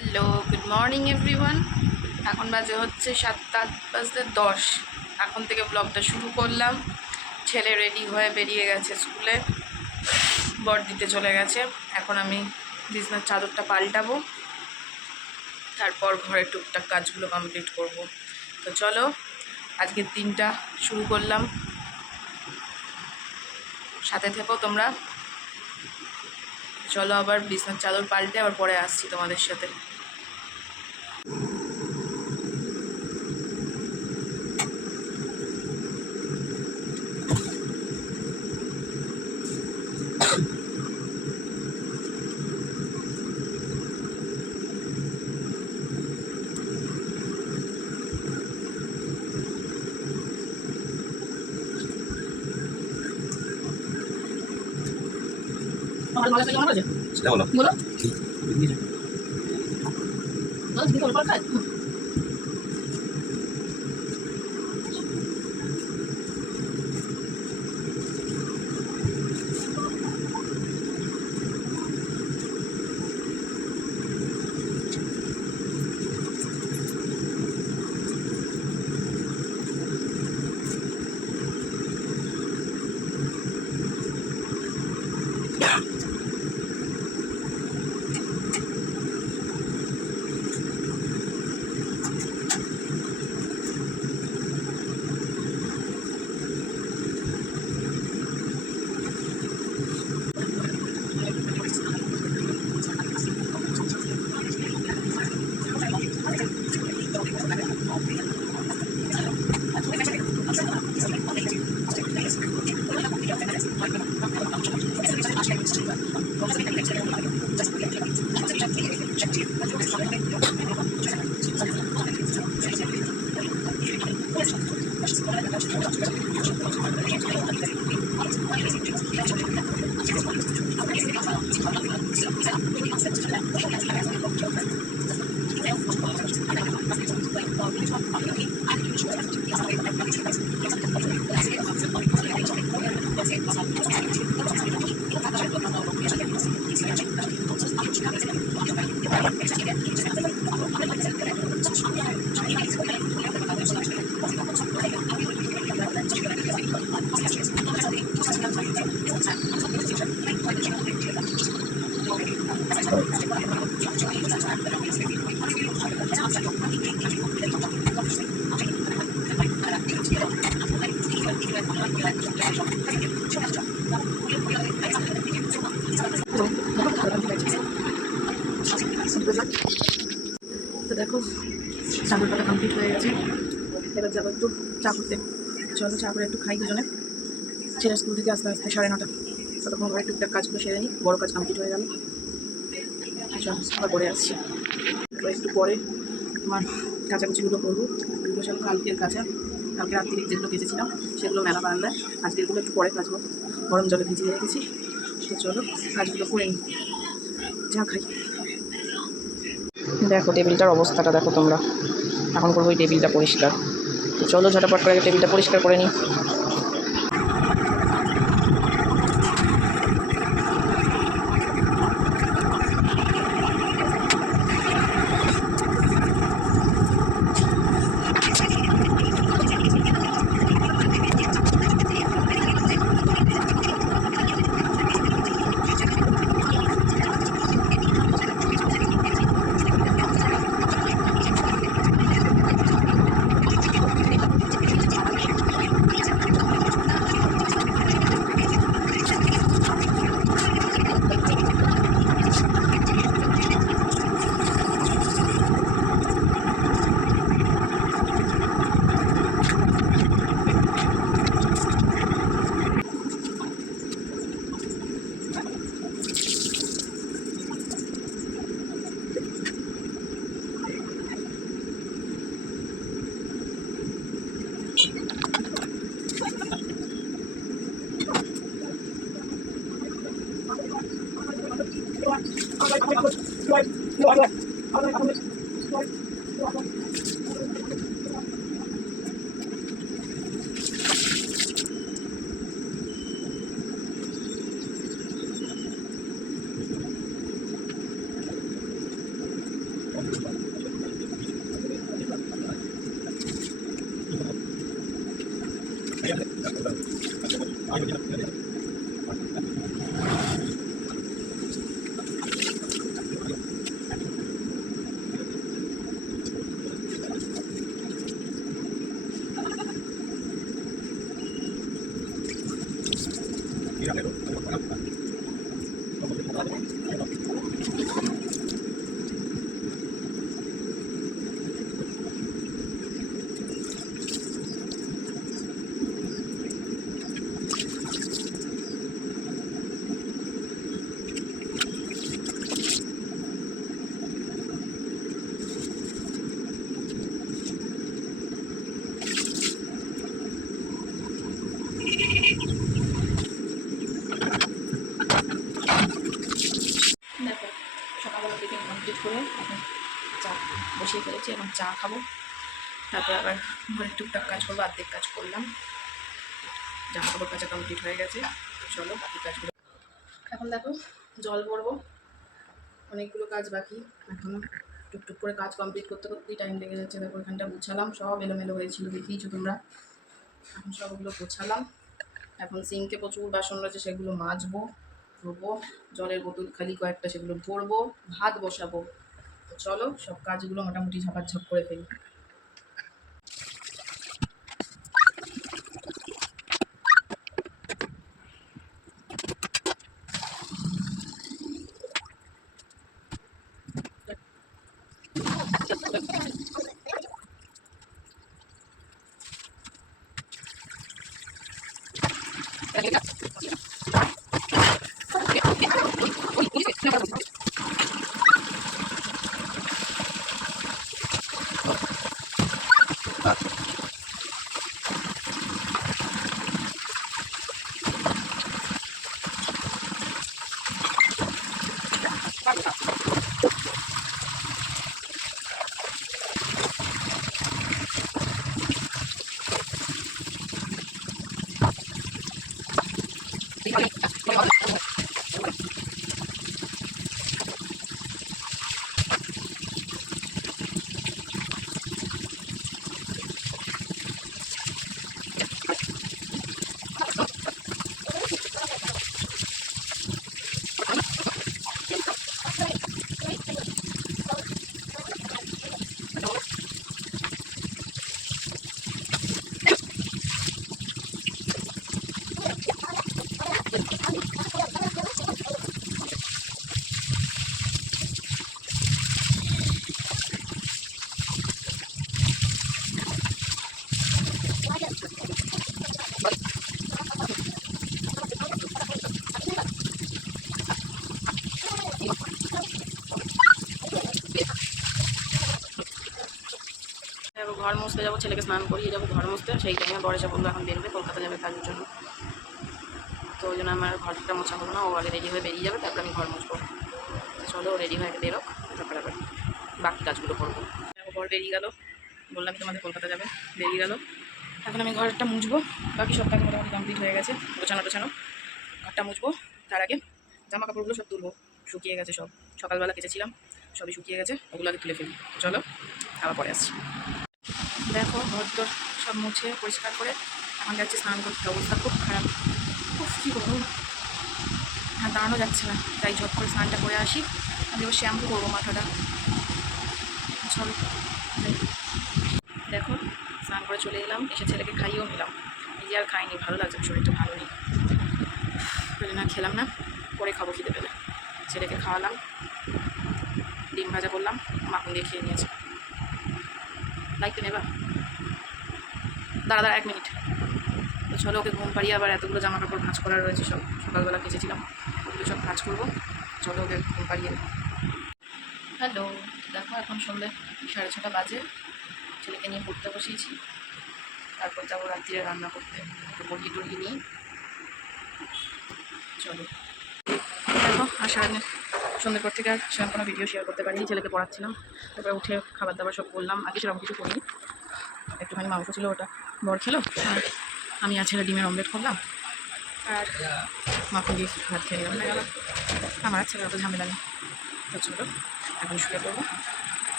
Hello, good morning everyone. এখন বাজে হচ্ছে 7:10। এখন থেকে ব্লগটা শুরু করলাম। ছেলে রেডি হয়ে বেরিয়ে গেছে স্কুলে, বড়দিতে চলে গেছে। এখন আমি বিছনার চাদরটা পাল্টাবো, তারপর ঘরের টুকটাক কাজগুলো কমপ্লিট করব। তো চলো, আজকের দিনটা শুরু করলাম, সাথে থেকো তোমরা। চলো আবার বিছনার চাদর পাল্টে আবার পরে আসছি তোমাদের সাথে। সেটা বলো বলো, তো দেখো, চাদর পাতা কমপ্লিট হয়ে গেছে। এবার যাবো একটু চা করতে। চলো চা করে একটু খাই দুজনে। ছেলে স্কুল থেকে আসতে আসতে 9:30। ততক্ষণ ঘরে টুকটাক কাজগুলো সেরে নিই, বড়ো কাজ কমপ্লিট হয়ে গেল। চলো আবার পরে আসছি। একটু পরে তোমার কাচাকুচিগুলো করবো। এগুলো সব কালকের কাঁচা, কালকে রাত্রি যেগুলো কেচেছিলাম সেগুলো মেলা বারান্দায়। আজকেরগুলো একটু পরে কাচবো, গরম জলে ভিজিয়ে রেখেছি। তো চলো কাজগুলো করে নিই, যা খাই। দেখো টেবিলটার অবস্থাটা দেখো তোমরা। এখন করবো ওই টেবিলটা পরিষ্কার। তো চলো ঝটাপট করে টেবিলটা পরিষ্কার করে নিই। দেখো সকালবেলা টিফিন কমপ্লিট করে এখন চা বসিয়ে ফেলেছি, এখন চা খাবো। তারপর আবার ঘরের টুকটাক কাজ করবো, অর্ধেক কাজ করলাম, জামা কাপড় কাচা কমপ্লিট হয়ে গেছে। চলো বাকি কাজগুলো এখন দেখো জল ভরবো, অনেকগুলো কাজ বাকি এখনও, টুকটুক করে কাজ কমপ্লিট করতে করতেই টাইম লেগে যাচ্ছে। দেখো এখানটা গুছালাম, সব এলোমেলো হয়েছিল দেখিয়েছো তোমরা, এখন সবগুলো গোছালাম। এখন সিঙ্কে প্রচুর বাসন রয়েছে, সেগুলো মাজবো, ধোবো, জলের বোতল খালি কয়েকটা সেগুলো ভরবো, ভাত বসাবো। তো চলো সব কাজগুলো মোটামুটি ঝাপাঝপ করে ফেলি। ঘর মুছতে যাবো, ছেলেকে স্নান করিয়ে যাবো ঘর মুছতে, সেই টাইমে বড় এসে বললো এখন বেরোবে, কলকাতা যাবে কাজের জন্য। তো ওই জন্য আমার ঘরটা মোছা হলো না, ও আগে রেডি হয়ে বেরিয়ে যাবে, তারপর আমি ঘর মুছবো। চলো রেডি হয়ে বেরোক, তারপর আবার বাকি কাজগুলো করবো। ঘর বেরিয়ে গেল, বললাম তোমাদের কলকাতা যাবে, বেরিয়ে গেল। এখন আমি ঘরটা মুছবো, বাকি সব কাজ মোটামুটি কমপ্লিট হয়ে গেছে, গোছানো টোছানো। ঘরটা মুছবো, তার আগে জামা কাপড়গুলো সব তুলবো, শুকিয়ে গেছে সব, সকালবেলা কেচেছিলাম, সবই শুকিয়ে গেছে, ওগুলো আগে তুলে ফেলি। চলো আবার পরে আসছি। দেখো ঘর তোর সব মুছে পরিষ্কার করে এখন যাচ্ছি স্নান করতে, অবস্থা খুব খারাপ, খুব কী করবো, হ্যাঁ দাঁড়ানো যাচ্ছে না, তাই ঝট করে স্নানটা করে আসি। আমি এবার শ্যাম্পু করবো মাথাটা। চলো দেখো স্নান করে চলে এলাম, এসে ছেলেকে খাইয়েও নিলাম, নিজে আর খাইনি, ভালো লাগছে, শরীরটা ভালো নেই, পেলে না খেলাম না, পরে খাবো খিদে পেলে। ছেলেকে খাওয়ালাম, ডিম ভাজা করলাম, মাখন দিয়ে খেয়ে নিয়েছে। লাইকটা নেবা দাঁড়া 1 মিনিট। তো চলো ওকে ঘুম পাড়িয়ে আবার এতগুলো জামা কাপড় ভাঁজ করার রয়েছে, সব সকালবেলা কেচেছিলাম, ওগুলো সব ভাঁজ করবো। চলো ওকে ঘুম পাড়িয়ে। হ্যালো, দেখো এখন সন্ধ্যে 6:30 বাজে, ছেলেকে নিয়ে পড়তে বসিয়েছি, তারপর যাবো রাত্রিরে রান্না করতে, একটু মুরগি টুরগি নিয়ে। চলো দেখো আর সারাদিন সন্ধ্যের পর থেকে আর সেরকম কোনো ভিডিও শেয়ার করতে পারিনি, ছেলেকে পড়াচ্ছিলাম, তারপরে উঠে খাবার দাবার সব করলাম, আগে সেরকম কিছু করিনি, একটুখানি মাংস ছিল ওটা বর খেলো, আর আমি আর ছেলে ডিমের অমলেট করলাম, আর মাখন দিয়ে ভাত খেয়ে নিলাম, গেল আমার ছেলের অত ঝামেলা নেই। তো চলো এখন শুয়ে পড়বো,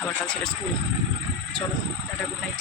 আবার কাল ছেলের স্কুল। চলো টাটা, গুড নাইট।